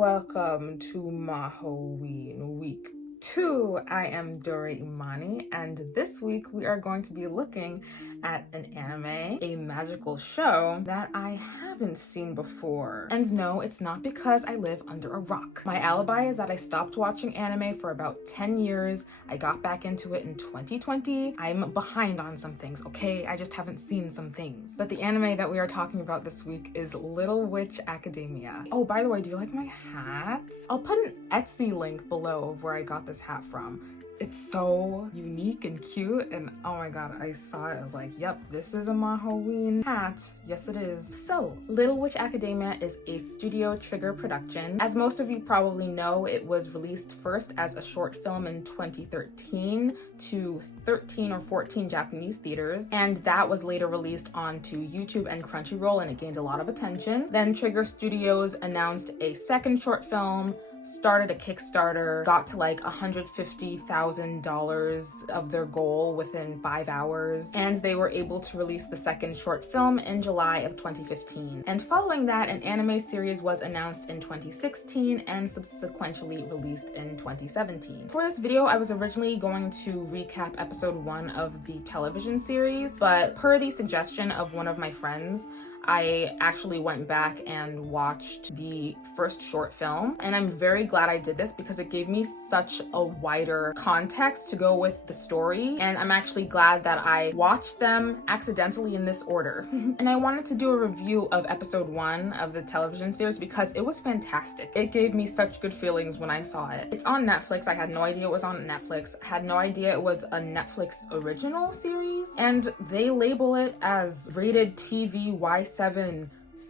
Welcome to Mahoween Week 2. I am Doreimani, and this week we are going to be looking at an anime, a magical show that I haven't seen before. And no, it's not because I live under a rock. My alibi is that I stopped watching anime for about 10 years. I got back into it in 2020. I'm behind on some things, okay? I just haven't seen some things. But the anime that we are talking about this week is Little Witch Academia. Oh, by the way, do you like my hat? I'll put an Etsy link below of where I got this hat from. It's so unique and cute, and oh my god, I saw it, I was like, yep, this is a Mahoween hat. Yes, it is. So, Little Witch Academia is a Studio Trigger production. As most of you probably know, it was released first as a short film in 2013 to 13 or 14 Japanese theaters, and that was later released onto YouTube and Crunchyroll, and it gained a lot of attention. Then Trigger Studios announced a second short film, started a Kickstarter, got to like $150,000 of their goal within 5 hours, and they were able to release the second short film in July of 2015. And following that, an anime series was announced in 2016 and subsequently released in 2017. For this video, I was originally going to recap episode 1 of the television series, but per the suggestion of one of my friends, I actually went back and watched the first short film, and I'm very glad I did this because it gave me such a wider context to go with the story, and I'm actually glad that I watched them accidentally in this order. And I wanted to do a review of episode 1 of the television series because it was fantastic. It gave me such good feelings when I saw it. It's on Netflix. I had no idea it was on Netflix. I had no idea it was a Netflix original series, and they label it as rated TV Y7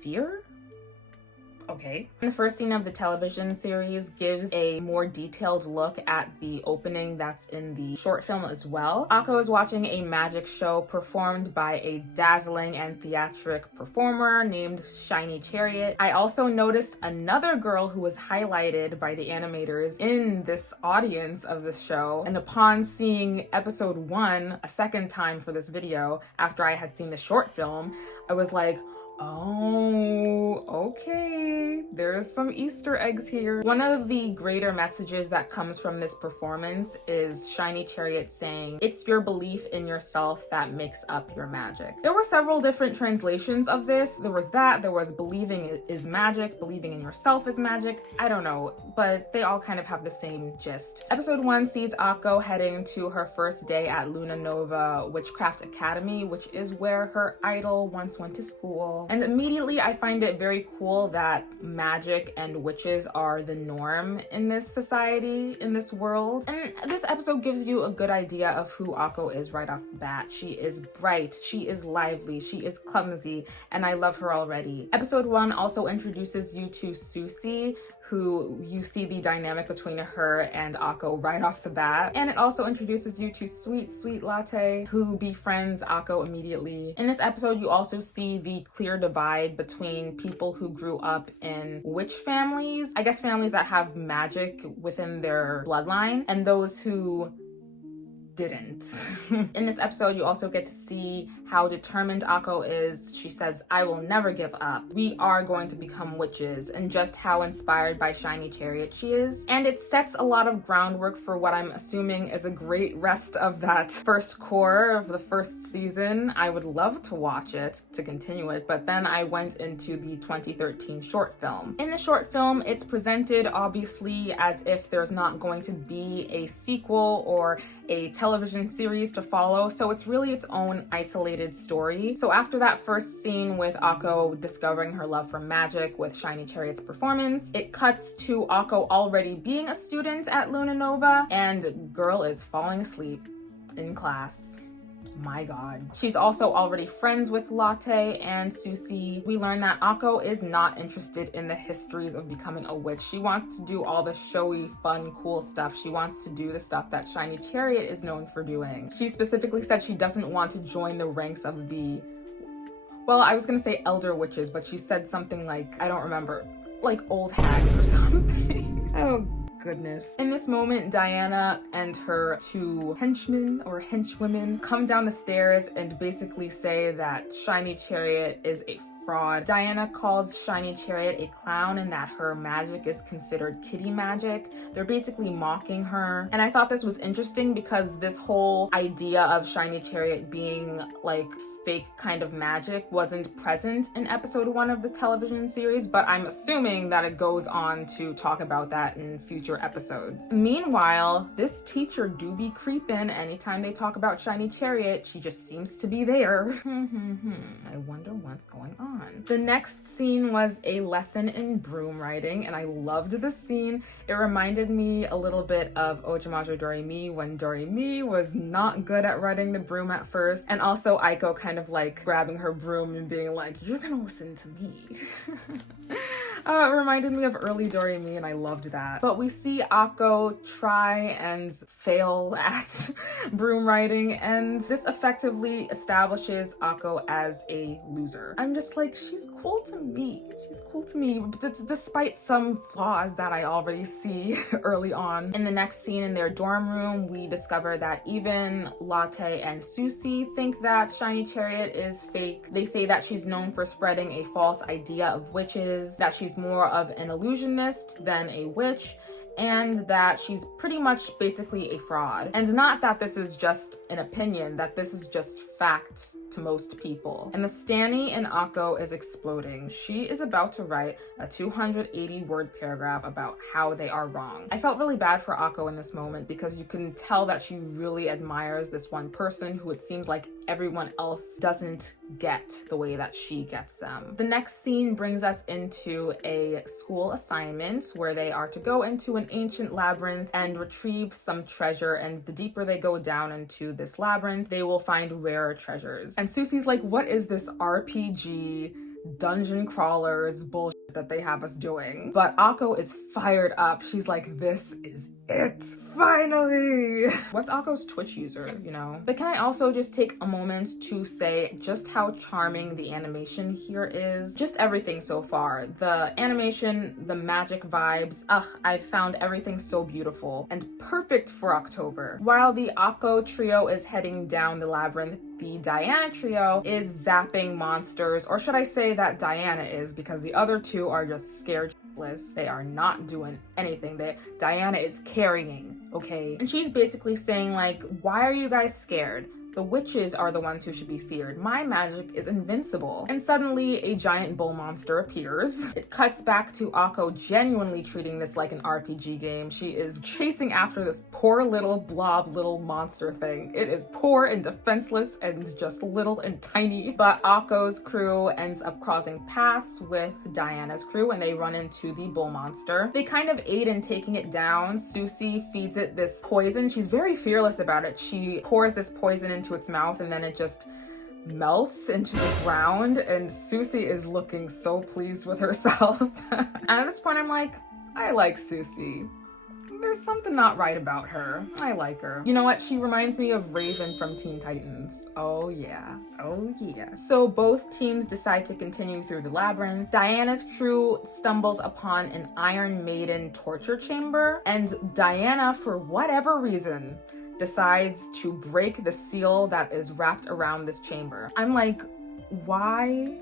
fear? Okay. The first scene of the television series gives a more detailed look at the opening that's in the short film as well. Akko is watching a magic show performed by a dazzling and theatric performer named Shiny Chariot. I also noticed another girl who was highlighted by the animators in this audience of the show, and upon seeing episode 1 a second time for this video after I had seen the short film, I was like, oh, okay, there's some Easter eggs here. One of the greater messages that comes from this performance is Shiny Chariot saying, "It's your belief in yourself that makes up your magic." There were several different translations of this. There was believing is magic, believing in yourself is magic. I don't know, but they all kind of have the same gist. Episode 1 sees Akko heading to her first day at Luna Nova Witchcraft Academy, which is where her idol once went to school. And immediately I find it very cool that magic and witches are the norm in this society, in this world. And this episode gives you a good idea of who Akko is right off the bat. She is bright, she is lively, she is clumsy, and I love her already. Episode 1 also introduces you to Susie, who you see the dynamic between her and Akko right off the bat. And it also introduces you to Sweet Latte, who befriends Akko immediately. In this episode, you also see the clear divide between people who grew up in witch families, I guess families that have magic within their bloodline, and those who didn't. In this episode, you also get to see how determined Akko is. She says, "I will never give up. We are going to become witches," and just how inspired by Shiny Chariot she is. And it sets a lot of groundwork for what I'm assuming is a great rest of that first core of the first season. I would love to watch it to continue it, but then I went into the 2013 short film. In the short film, it's presented obviously as if there's not going to be a sequel or a television series to follow, so it's really its own isolated story. So after that first scene with Akko discovering her love for magic with Shiny Chariot's performance, it cuts to Akko already being a student at Luna Nova, and girl is falling asleep in class. My god. She's also already friends with Latte and Susie. We learn that Akko is not interested in the histories of becoming a witch. She wants to do all the showy, fun, cool stuff. She wants to do the stuff that Shiny Chariot is known for doing. She specifically said she doesn't want to join the ranks of the, well, I was gonna say elder witches, but she said something like, I don't remember, like old hags or something. Oh goodness. In this moment, Diana and her two henchmen or henchwomen come down the stairs and basically say that Shiny Chariot is a fraud. Diana calls Shiny Chariot a clown and that her magic is considered kitty magic. They're basically mocking her. And I thought this was interesting because this whole idea of Shiny Chariot being like fake kind of magic wasn't present in episode 1 of the television series, but I'm assuming that it goes on to talk about that in future episodes. Meanwhile, this teacher do be creeping anytime they talk about Shiny Chariot. She just seems to be there. I wonder what's going on. The next scene was a lesson in broom riding, and I loved this scene. It reminded me a little bit of Ojamajo Doremi when Doremi was not good at riding the broom at first, and also Aiko kind of like grabbing her broom and being like, you're gonna listen to me. It reminded me of early Doreimani, and I loved that. But we see Akko try and fail at broom riding, and this effectively establishes Akko as a loser. I'm just like, she's cool to me. She's cool to me, despite some flaws that I already see early on. In the next scene in their dorm room, we discover that even Latte and Susie think that Shiny Chariot is fake. They say that she's known for spreading a false idea of witches, that she's more of an illusionist than a witch, and that she's pretty much basically a fraud. And not that this is just an opinion, that this is just fact to most people. And the Stanny in Akko is exploding. She is about to write a 280-word paragraph about how they are wrong. I felt really bad for Akko in this moment because you can tell that she really admires this one person who it seems like everyone else doesn't get the way that she gets them. The next scene brings us into a school assignment where they are to go into an ancient labyrinth and retrieve some treasure, and the deeper they go down into this labyrinth, they will find rarer treasures. And Susie's like, what is this RPG dungeon crawlers bullshit that they have us doing? But Akko is fired up. She's like, this is it, finally. What's Akko's Twitch user, you know? But can I also just take a moment to say just how charming the animation here is? Just everything so far. The animation, the magic vibes, I found everything so beautiful and perfect for October. While the Akko trio is heading down the labyrinth, the Diana trio is zapping monsters, or should I say that Diana is, because the other two are just scared shitless. They are not doing anything. Diana is carrying, okay? And she's basically saying like, why are you guys scared? The witches are the ones who should be feared. My magic is invincible. And suddenly a giant bull monster appears. It cuts back to Akko genuinely treating this like an RPG game. She is chasing after this poor little blob little monster thing. It is poor and defenseless and just little and tiny. But Akko's crew ends up crossing paths with Diana's crew and they run into the bull monster. They kind of aid in taking it down. Susie feeds it this poison. She's very fearless about it. She pours this poison into its mouth and then it just melts into the ground, and Susie is looking so pleased with herself. And at this point I'm like, I like Susie. There's something not right about her. I like her. You know what? She reminds me of Raven from Teen Titans. Oh yeah. Oh yeah. So both teams decide to continue through the labyrinth. Diana's crew stumbles upon an Iron Maiden torture chamber, and Diana, for whatever reason, decides to break the seal that is wrapped around this chamber. I'm like, why?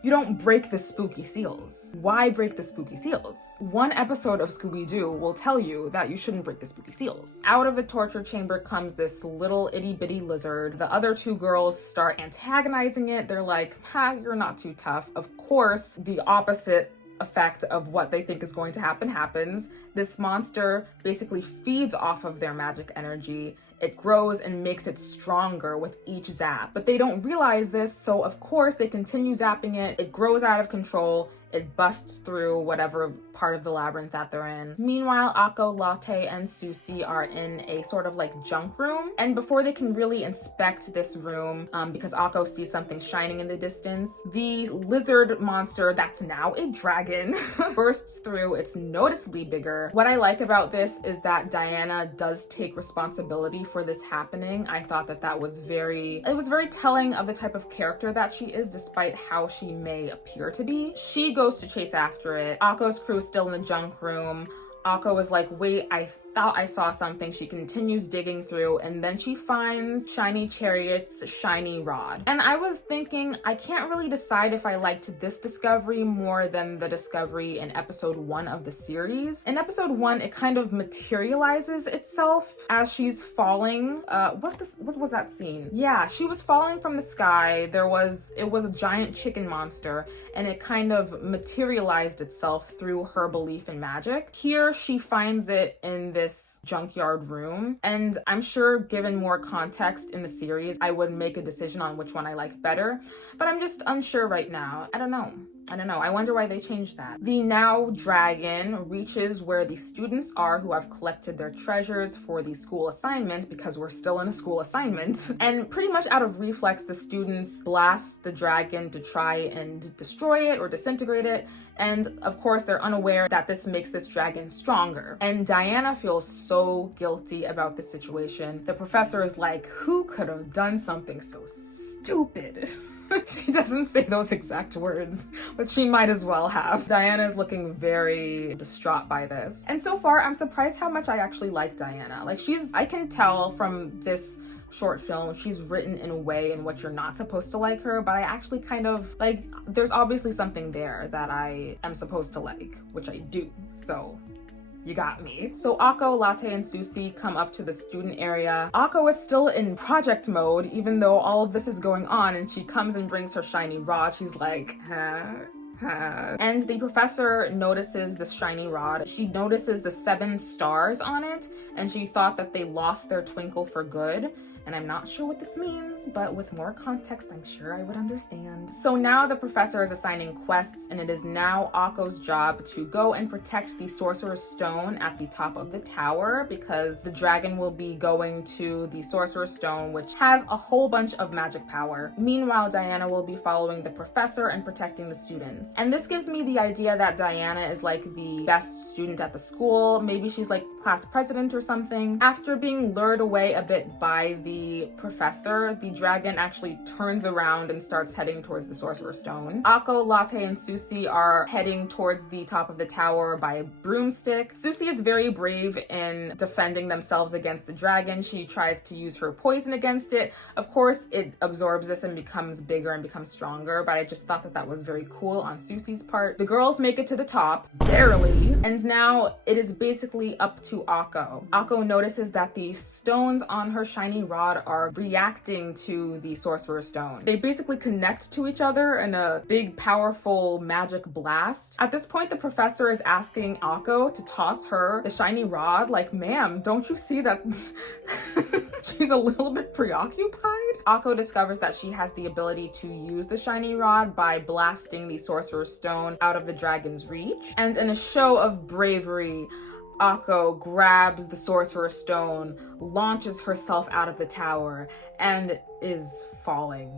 You don't break the spooky seals. Why break the spooky seals? One episode of Scooby-Doo will tell you that you shouldn't break the spooky seals. Out of the torture chamber comes this little itty-bitty lizard. The other two girls start antagonizing it. They're like, ha, you're not too tough. Of course, the opposite effect of what they think is going to happen happens. This monster basically feeds off of their magic energy. It grows and makes it stronger with each zap. But they don't realize this, so of course they continue zapping it. It grows out of control. It busts through whatever part of the labyrinth that they're in. Meanwhile, Akko, Latte, and Susie are in a sort of like junk room. And before they can really inspect this room, because Akko sees something shining in the distance, the lizard monster that's now a dragon bursts through. It's noticeably bigger. What I like about this is that Diana does take responsibility for this happening. I thought that was very telling of the type of character that she is, despite how she may appear to be. She goes to chase after it. Akko's crew is still in the junk room. Akko is like, wait, I thought I saw something. She continues digging through, and then she finds Shiny Chariot's shiny rod. And I was thinking, I can't really decide if I liked this discovery more than the discovery in episode 1 of the series. In episode 1, it kind of materializes itself as she's falling. What was that scene? Yeah, she was falling from the sky. It was a giant chicken monster, and it kind of materialized itself through her belief in magic. Here, she finds it in this junkyard room, and I'm sure given more context in the series, I would make a decision on which one I like better, but I'm just unsure right now. I don't know. I wonder why they changed that. The now dragon reaches where the students are who have collected their treasures for the school assignment, because we're still in a school assignment. And pretty much out of reflex, the students blast the dragon to try and destroy it or disintegrate it. And of course, they're unaware that this makes this dragon stronger. And Diana feels so guilty about this situation. The professor is like, who could have done something so stupid? She doesn't say those exact words, but she might as well have. Diana is looking very distraught by this. And so far, I'm surprised how much I actually like Diana. Like, I can tell from this short film, she's written in a way in which you're not supposed to like her, but I actually kind of, like, there's obviously something there that I am supposed to like, which I do, so you got me. So Akko, Latte, and Susie come up to the student area. Akko is still in project mode, even though all of this is going on, and she comes and brings her shiny rod. She's like, and the professor notices this shiny rod. She notices the 7 stars on it, and she thought that they lost their twinkle for good. And I'm not sure what this means, but with more context, I'm sure I would understand. So now the professor is assigning quests, and it is now Akko's job to go and protect the Sorcerer's Stone at the top of the tower, because the dragon will be going to the Sorcerer's Stone, which has a whole bunch of magic power. Meanwhile, Diana will be following the professor and protecting the students. And this gives me the idea that Diana is like the best student at the school. Maybe she's like class president or something. After being lured away a bit by the professor, the dragon actually turns around and starts heading towards the Sorcerer's Stone. Akko, Latte, and Susie are heading towards the top of the tower by a broomstick. Susie is very brave in defending themselves against the dragon. She tries to use her poison against it. Of course, it absorbs this and becomes bigger and becomes stronger, but I just thought that that was very cool on Susie's part. The girls make it to the top, barely, and now it is basically up to Akko. Akko notices that the stones on her shiny rod are reacting to the Sorcerer's Stone. They basically connect to each other in a big, powerful magic blast. At this point, the professor is asking Akko to toss her the shiny rod. Like, ma'am, don't you see that she's a little bit preoccupied? Akko discovers that she has the ability to use the shiny rod by blasting the Sorcerer's Stone out of the dragon's reach. And in a show of bravery, Akko grabs the Sorcerer's Stone, launches herself out of the tower, and is falling.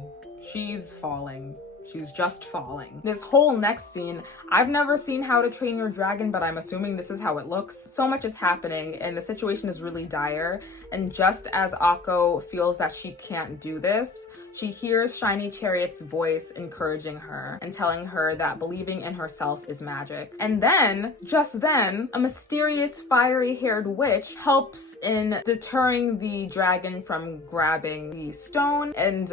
She's falling. She's just falling. This whole next scene, I've never seen How to Train Your Dragon, but I'm assuming this is how it looks. So much is happening, and the situation is really dire. And just as Akko feels that she can't do this, she hears Shiny Chariot's voice encouraging her and telling her that believing in herself is magic. And then, just then, a mysterious fiery-haired witch helps in deterring the dragon from grabbing the stone. And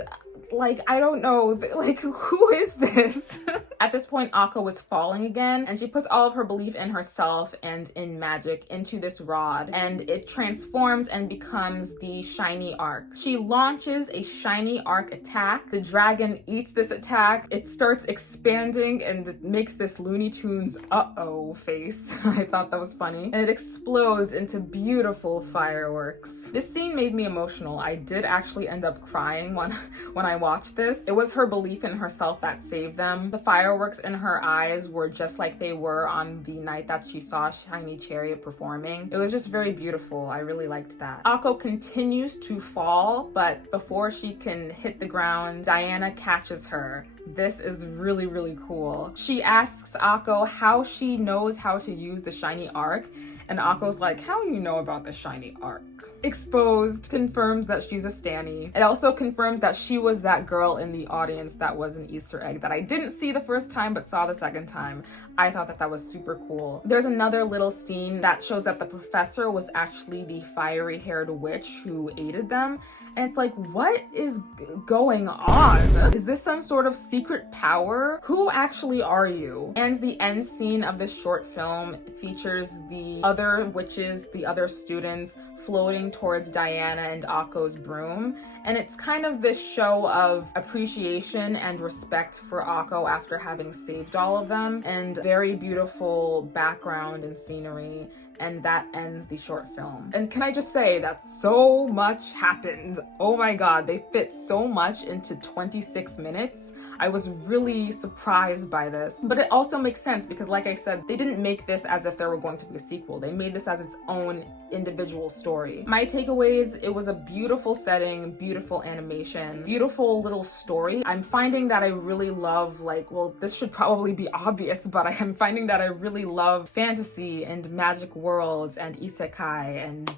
like, I don't know, like, who is this? At this point, Akko was falling again, and she puts all of her belief in herself and in magic into this rod, and it transforms and becomes the shiny arc. She launches a shiny arc attack. The dragon eats this attack. It starts expanding and it makes this Looney Tunes uh-oh face. I thought that was funny. And it explodes into beautiful fireworks. This scene made me emotional. I did actually end up crying when I watched this. It was her belief in herself that saved them. The fireworks in her eyes were just like they were on the night that she saw Shiny Chariot performing. It was just very beautiful. I really liked that. Akko continues to fall, but before she can hit the ground, Diana catches her. This is really, really cool. She asks Akko how she knows how to use the shiny arc, and Akko's like, how do you know about the shiny arc? exposed, confirms that she's a Stanny. It also confirms that she was that girl in the audience that was an Easter egg that I didn't see the first time but saw the second time. I thought that was super cool. There's another little scene that shows that the professor was actually the fiery-haired witch who aided them. And it's like, what is going on? Is this some sort of secret power? Who actually are you? And the end scene of this short film features the other witches, the other students, floating towards Diana and Akko's broom. And it's kind of this show of appreciation and respect for Akko after having saved all of them, and very beautiful background and scenery. And that ends the short film. And can I just say that so much happened? Oh my God, they fit so much into 26 minutes. I was really surprised by this, but it also makes sense because, like I said, they didn't make this as if there were going to be a sequel. They made this as its own individual story. My takeaways: it was a beautiful setting, beautiful animation, beautiful little story. I'm finding that I really love, well, this should probably be obvious, but I am finding that I really love fantasy and magic worlds and isekai, and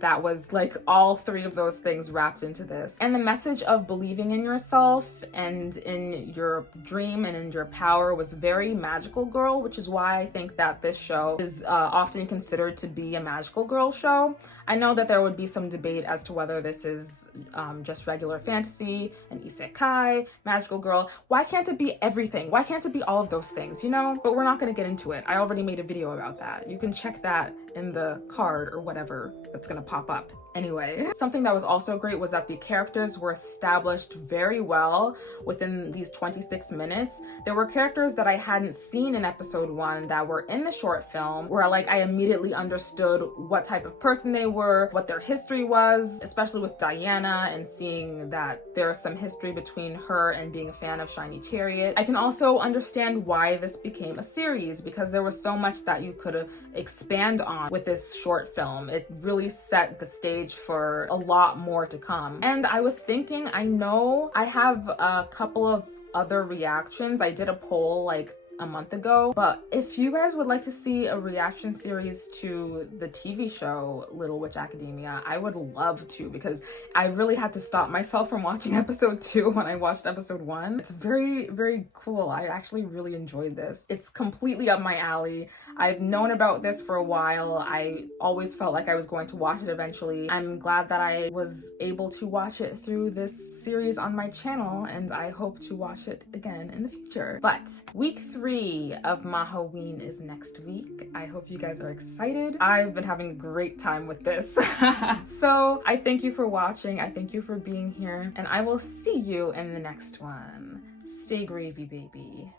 that was like all three of those things wrapped into this. And the message of believing in yourself and in your dream and in your power was very magical girl, which is why I think that this show is often considered to be a magical girl show. I know that there would be some debate as to whether this is just regular fantasy, an isekai, magical girl. Why can't it be everything? Why can't it be all of those things, you know? But we're not gonna get into it. I already made a video about that. You can check that in the card or whatever that's gonna pop up. Anyway, something that was also great was that the characters were established very well within these 26 minutes. There were characters that I hadn't seen in episode 1 that were in the short film, where I immediately understood what type of person they were, what their history was, especially with Diana, and seeing that there's some history between her and being a fan of Shiny Chariot. I can also understand why this became a series, because there was so much that you could expand on with this short film. It really set the stage for a lot more to come. And I was thinking, I know I have a couple of other reactions. I did a poll a month ago, but if you guys would like to see a reaction series to the TV show Little Witch Academia, I would love to, because I really had to stop myself from watching episode 2 when I watched episode 1. It's very, very cool. I actually really enjoyed this. It's completely up my alley. I've known about this for a while. I always felt like I was going to watch it eventually. I'm glad that I was able to watch it through this series on my channel, and I hope to watch it again in the future. But week 3 of Mahoween is next week. I hope you guys are excited. I've been having a great time with this. So I thank you for watching. I thank you for being here, and I will see you in the next one. Stay gravy, baby.